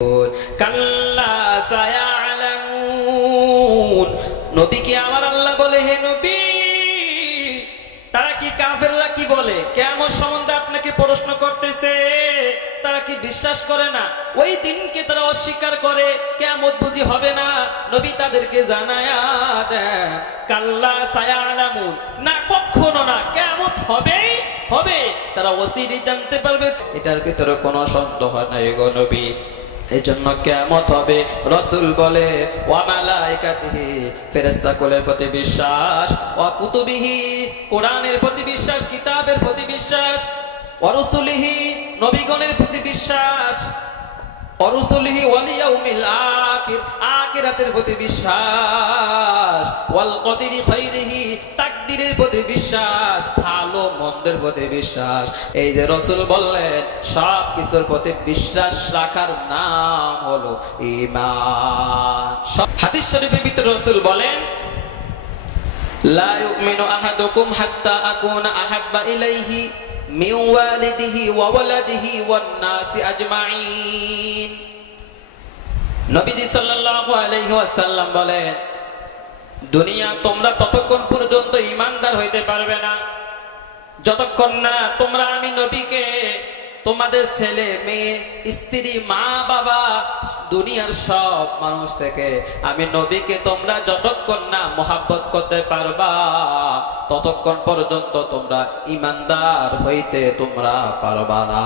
তারা কি প্রশ্ন করতেছে। তারা কি বিশ্বাস করে না? ওই দিনকে তারা অস্বীকার করে কেমন বুঝি হবে না। নবী তাদেরকে জানায়া দেন, কাল্লা সায়ালামুন। না, কখনো না কেমন হবে হবে। তারা ওসিরি জানতে পারবে, এটার ভিতরে কোনো সন্দেহ নাই গো নবী। এই জন্য কেমত হবে? রসুল বলে ওয়ামালাইকাতিহি ফেরেস্তা প্রতি বিশ্বাস ওয়াকুতুবিহি কোরআনের প্রতি বিশ্বাস, কিতাবের প্রতি বিশ্বাস অরসুলিহি নবীগণের প্রতি বিশ্বাস অরসুলিহি ওয়ালিয়াউমিল আখির, আখিরাতের প্রতি বিশ্বাস, ওয়াল কদিরি খাইরিহি, তাকদিরের প্রতি বিশ্বাস। মন্দের প্রতি বিশ্বাস এই যে রসুল বললেন সব কিছুর প্রতি বিশ্বাস রাখার নাম হলো ঈমান সব হাদিস শরীফের ভিতরে রসুল বলেন لا يؤمن أحدكم حتى أكون أحب إليه من والده وولده والناس أجمعين নবীজি সাল্লাল্লাহু আলাইহি ওয়াসাল্লাম বলেন দুনিয়া তোমরা ততক্ষণ পর্যন্ত ইমানদার হইতে পারবে না যতক্ষণ না তোমরা আমি নবীকে, তোমাদের ছেলে, মেয়ে, স্ত্রী, মা, বাবা, দুনিয়ার সব মানুষ থেকে আমি নবীকে তোমরা যতক্ষণ না মোহাব্বত করতে পারবা, ততক্ষণ পর্যন্ত তোমরা ইমানদার হইতে তোমরা পারবা না।